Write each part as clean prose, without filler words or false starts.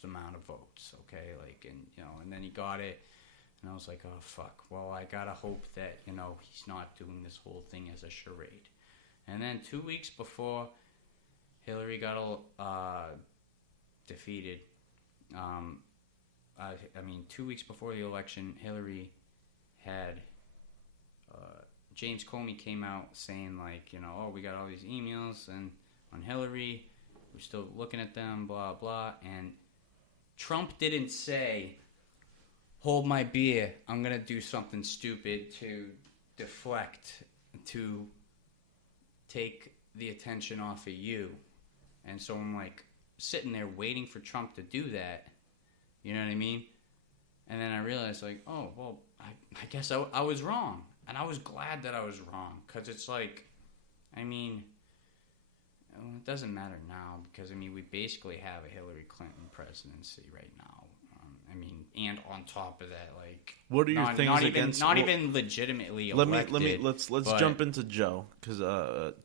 most amount of votes, okay? Like, and, and then he got it, and I was like, oh, fuck. Well, I gotta hope that, he's not doing this whole thing as a charade. And then 2 weeks before Hillary got defeated, 2 weeks before the election, Hillary had James Comey came out saying, like, oh, we got all these emails and on Hillary, we're still looking at them, blah, blah. And Trump didn't say, hold my beer, I'm going to do something stupid to deflect, to take the attention off of you. And so I'm, like, sitting there waiting for Trump to do that. You know what I mean? And then I realized, like, oh, well, I guess I was wrong. And I was glad that I was wrong. Because it's like, it doesn't matter now. Because, we basically have a Hillary Clinton presidency right now. And on top of that, like... What are your things against... Not even legitimately elected. Let's jump into Joe. Because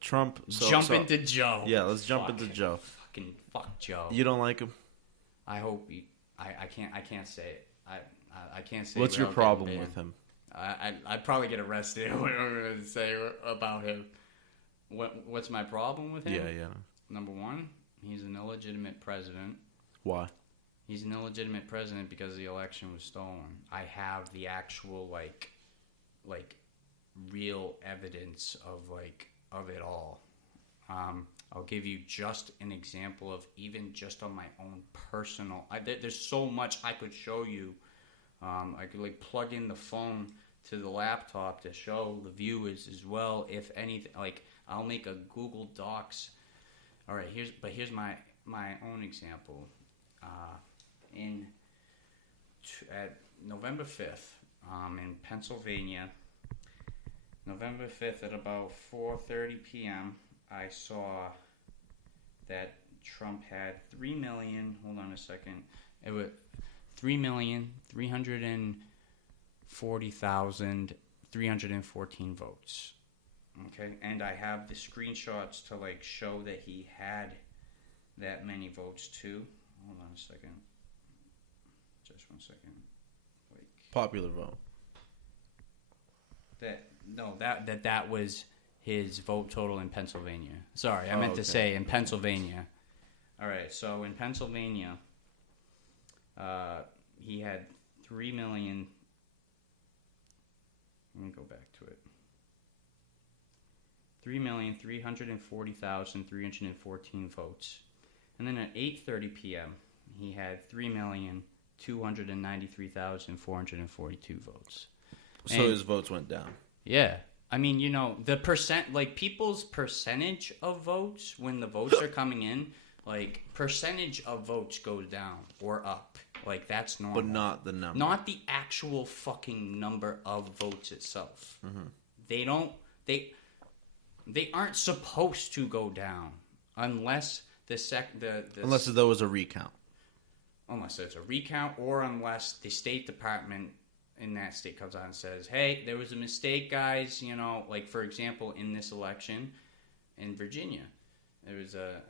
Trump... into Joe. Yeah, let's jump into Joe. Fuck Joe. You don't like him? I hope... I can't say it. I can't say. What's your problem with him? I'd probably get arrested. What I'm going to say about him. What's my problem with him? Yeah. Number one, he's an illegitimate president. Why? He's an illegitimate president because the election was stolen. I have the actual like real evidence of it all. I'll give you just an example of even just on my own personal... there's so much I could show you. I could plug in the phone to the laptop to show the viewers as well. If anything, I'll make a Google Docs. All right, here's my own example. At November 5th, in Pennsylvania, November 5th at about 4:30 p.m., I saw that Trump had 3 million. Hold on a second. It was 3,340,314 votes. Okay, and I have the screenshots to show that he had that many votes too. Hold on a second. Just 1 second. Popular vote. That was his vote total in Pennsylvania. Sorry, I meant to say in Pennsylvania. All right, so in Pennsylvania, he had 3 million. Let me go back to it. 3,340,314 votes. And then at 8:30 p.m., he had 3,293,442 votes. So his votes went down. Yeah. The people's percentage of votes, when the votes are coming in, percentage of votes goes down or up. That's normal. But not the number. Not the actual fucking number of votes itself. Mm-hmm. They aren't supposed to go down unless unless there was a recount. Unless there's a recount, or unless the State Department in that state comes out and says, hey, there was a mistake, guys. For example, in this election in Virginia, there was a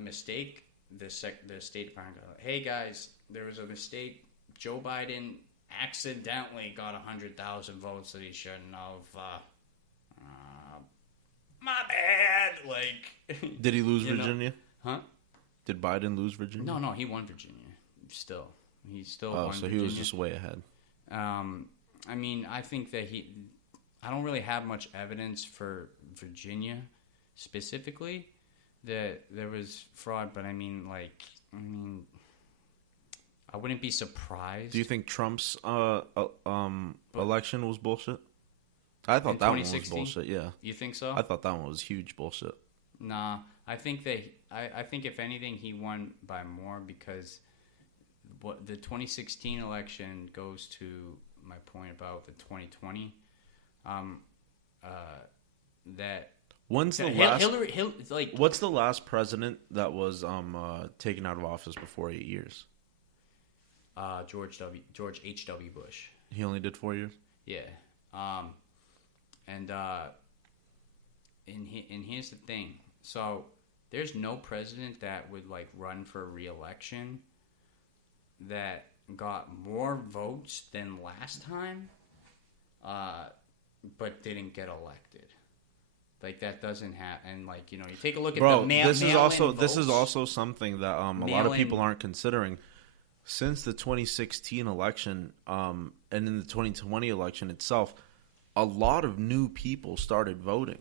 mistake. The State Department goes, hey, guys, there was a mistake. Joe Biden accidentally got 100,000 votes that he shouldn't have. My bad. Did he lose Virginia? Huh? Did Biden lose Virginia? No, he won Virginia. He still won so Virginia. He was just way ahead. I think that I don't really have much evidence for Virginia specifically that there was fraud, but I wouldn't be surprised. Do you think Trump's election was bullshit? I thought that one was bullshit, yeah. You think so? I thought that one was huge bullshit. Nah, I think that I think if anything he won by more, because what the 2016 election goes to my point about the 2020 that when's the last what's the last president that was taken out of office before 8 years? George H.W. Bush. He only did 4 years? Yeah. And here's the thing. So there's no president that would like run for re-election that got more votes than last time, but didn't get elected. Like that doesn't happen. And like you take a look at the this is also something that a lot of people aren't considering. Since the 2016 election, and in the 2020 election itself, a lot of new people started voting.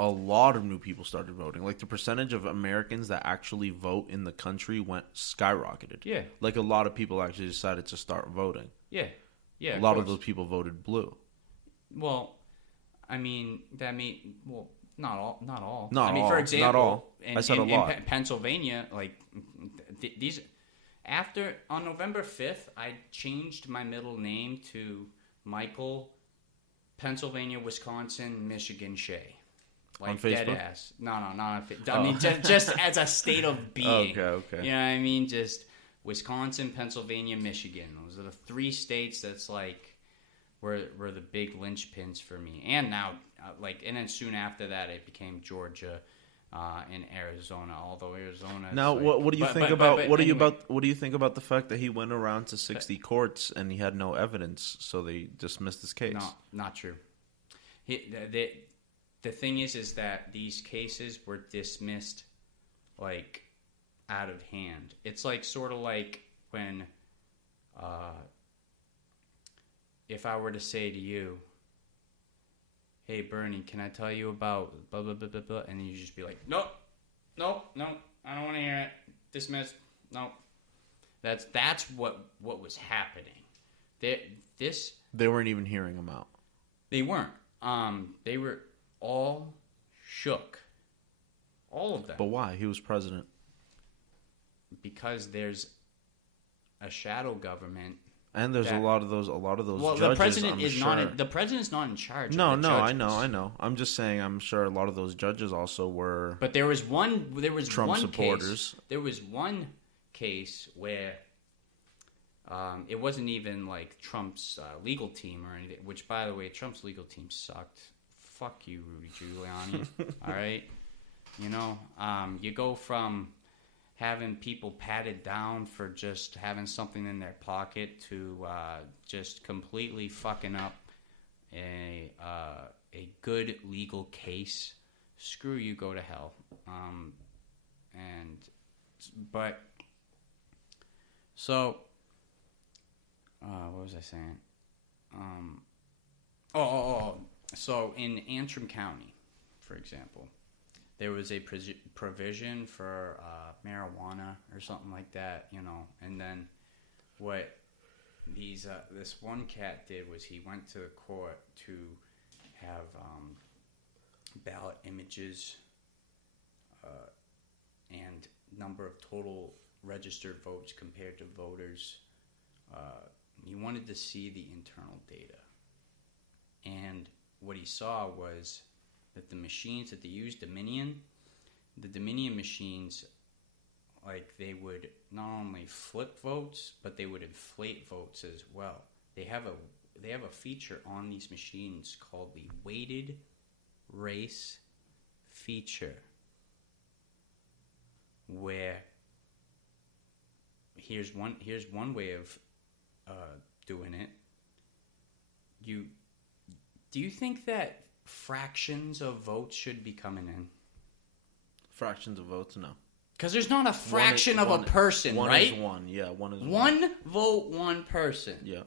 Like the percentage of Americans that actually vote in the country went skyrocketed. Yeah. Like a lot of people actually decided to start voting. Yeah. Yeah. A lot of those people voted blue. Well, I mean, not all. For example, not all. I said a lot. In Pennsylvania, like these. After on November 5th, I changed my middle name to Michael, Pennsylvania, Wisconsin, Michigan Shea. Like on Facebook? Dead ass. No, not on Facebook. I mean, just as a state of being. Okay. You know what I mean? Just Wisconsin, Pennsylvania, Michigan. Those are the 3 states that's like were the big linchpins for me. And now, and then soon after that, it became Georgia. In Arizona, although Arizona. Now, what do you think about what do you think about the fact that he went around to 60 courts and he had no evidence, so they dismissed his case? No, not true. The thing is that these cases were dismissed, like out of hand. It's like sort of like when, if I were to say to you, hey, Burnin, can I tell you about blah, blah, blah, blah, blah? And then you just be like, nope, I don't want to hear it. Dismissed. Nope. That's what was happening. They weren't even hearing him out. They weren't. They were all shook. All of them. But why? He was president. Because there's a shadow government. And there's a lot of those judges. The president the president's not in charge. No, I know. I'm just saying. I'm sure a lot of those judges also were. But there was Trump one supporters. There was one case where it wasn't even like Trump's legal team or anything. Which, by the way, Trump's legal team sucked. Fuck you, Rudy Giuliani. All right, you go from having people patted down for just having something in their pocket to just completely fucking up a good legal case. Screw you, go to hell. What was I saying? So in Antrim County, for example, there was a provision for marijuana or something like that, and then what this one cat did was he went to court to have ballot images and number of total registered votes compared to voters. He wanted to see the internal data, and what he saw was that the machines that they used, the Dominion machines, like they would not only flip votes, but they would inflate votes as well. They have a feature on these machines called the weighted race feature, where here's one way of doing it. Do you think that fractions of votes should be coming in? Fractions of votes, no. Because there's not a fraction of a person, one right? One is one, yeah. One is one vote, one person. Yeah.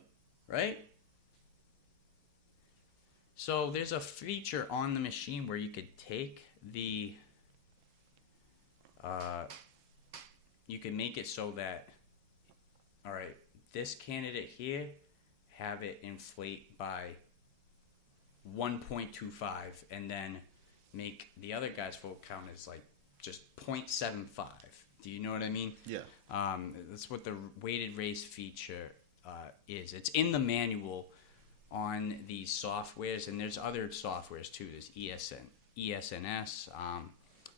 Right? So there's a feature on the machine where you could take the... you can make it so that, all right, this candidate here, have it inflate by 1.25, and then make the other guy's vote count as like just 0.75. Do you know what I mean? Yeah. That's what the weighted race feature is. It's in the manual on these softwares, and there's other softwares too. There's ESNS.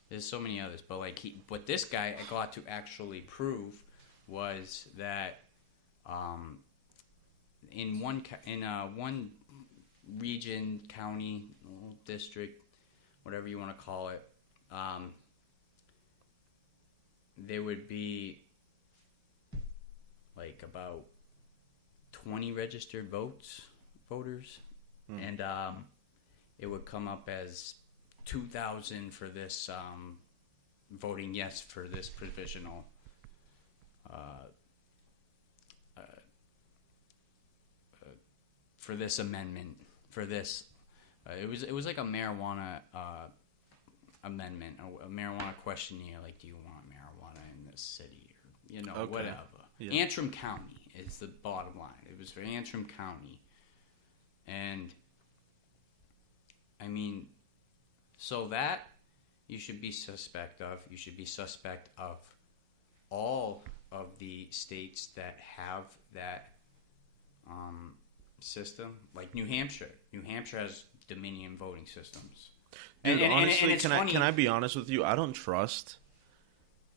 There's so many others, but what this guy got to actually prove was that in one region, county, district, whatever you want to call it, there would be like about 20 registered voters, and it would come up as 2,000 for this voting yes for this provisional for this amendment for this it was like a marijuana amendment, a marijuana questionnaire, like, do you want marijuana in this city, or whatever. Yeah. Antrim County is the bottom line. It was for Antrim County. And I mean, so that you should be suspect of. You should be suspect of all of the states that have that system, like New Hampshire. New Hampshire has Dominion voting systems. Dude, honestly, can I be honest with you? I don't trust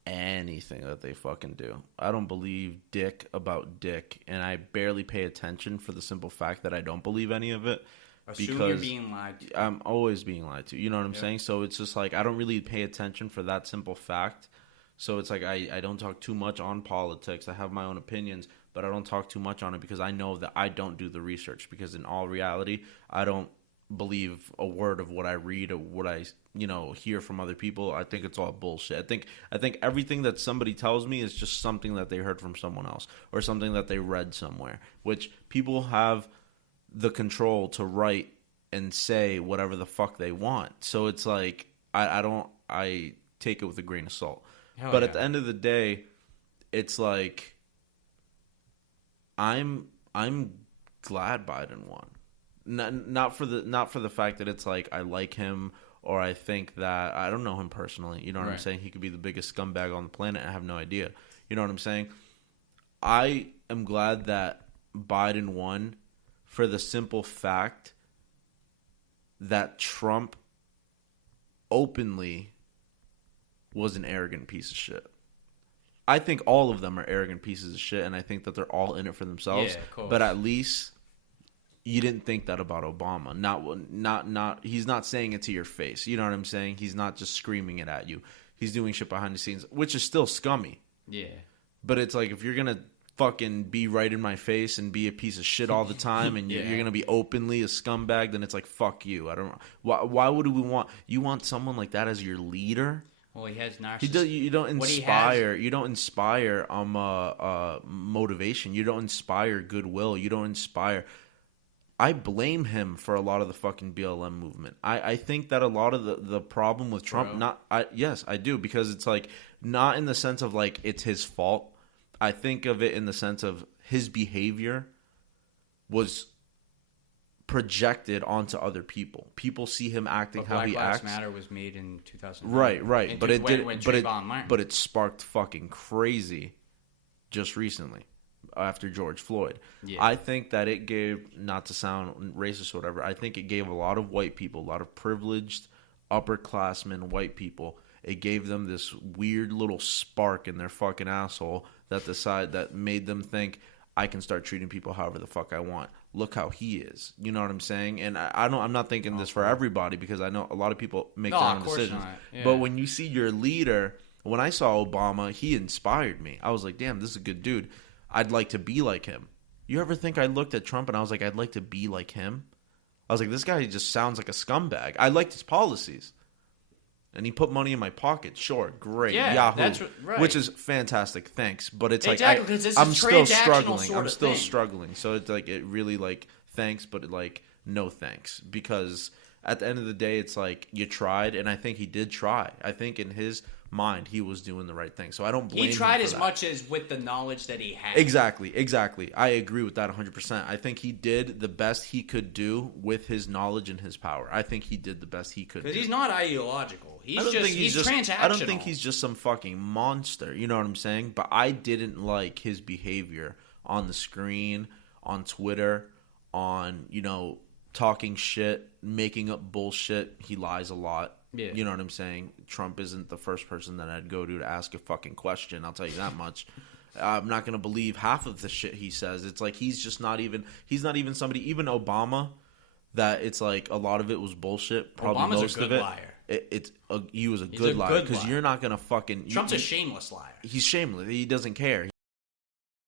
anything that they fucking do. I don't believe dick about dick, and I barely pay attention for the simple fact that I don't believe any of it. Assume you're being lied to. I'm always being lied to. You know what I'm saying? So it's just like I don't really pay attention for that simple fact. So it's like I don't talk too much on politics. I have my own opinions, but I don't talk too much on it because I know that I don't do the research. Because in all reality, I don't believe a word of what I read or what I hear from other people. I think it's all bullshit. I think everything that somebody tells me is just something that they heard from someone else or something that they read somewhere, which people have the control to write and say whatever the fuck they want. So it's like I take it with a grain of salt. But at the end of the day, it's like I'm glad Biden won. Not for the fact that it's like I like him or I think that I don't know him personally. You know what I'm saying? He could be the biggest scumbag on the planet. I have no idea. You know what I'm saying? I am glad that Biden won for the simple fact that Trump openly was an arrogant piece of shit. I think all of them are arrogant pieces of shit, and I think that they're all in it for themselves. Yeah, of course. But at least you didn't think that about Obama. Not. He's not saying it to your face. You know what I'm saying? He's not just screaming it at you. He's doing shit behind the scenes, which is still scummy. Yeah. But it's like if you're gonna fucking be right in my face and be a piece of shit all the time, and you're gonna be openly a scumbag, then it's like fuck you. I don't. Why would we want you want someone like that as your leader? Well, he has narcissism. You don't inspire. You don't inspire motivation. You don't inspire goodwill. You don't inspire. I blame him for a lot of the fucking BLM movement. I think that a lot of the problem with Trump, yes, I do, because it's like not in the sense of like it's his fault. I think of it in the sense of his behavior was projected onto other people. People see him acting how he acts. Black Lives Matter was made in 2009. Right. But it sparked fucking crazy just recently after George Floyd. Yeah. I think that it gave, not to sound racist or whatever, I think it gave a lot of white people, a lot of privileged upperclassmen white people, it gave them this weird little spark in their fucking asshole that made them think, I can start treating people however the fuck I want. Look how he is. You know what I'm saying? And I'm not thinking this for everybody, because I know a lot of people make their own decisions. Yeah. But when you see your leader, when I saw Obama, he inspired me. I was like, damn, this is a good dude. I'd like to be like him. You ever think I looked at Trump and I was like, I'd like to be like him? I was like, this guy just sounds like a scumbag. I liked his policies. And he put money in my pocket. Sure, great. Yeah, Yahoo. Right. Which is fantastic. Thanks. But it's like I'm still struggling. I'm still struggling. So it's like it really like thanks, but like no thanks. Because at the end of the day, it's like you tried, and I think he did try. I think in his mind he was doing the right thing. So I don't blame him. He tried as much as with the knowledge that he had. Exactly. I agree with that 100%. I think he did the best he could do with his knowledge and his power. I think he did the best he could do. Because he's not ideological. He's transactional. I don't think he's just some fucking monster. You know what I'm saying? But I didn't like his behavior on the screen, on Twitter, on, talking shit, making up bullshit. He lies a lot. Yeah. You know what I'm saying? Trump isn't the first person that I'd go to ask a fucking question. I'll tell you that much. I'm not going to believe half of the shit he says. It's like he's not even somebody, even Obama, that it's like a lot of it was bullshit. Probably Obama's most a good of it. Liar. he was a good liar because you're not gonna fucking. Trump's a shameless liar. He's shameless. He doesn't care.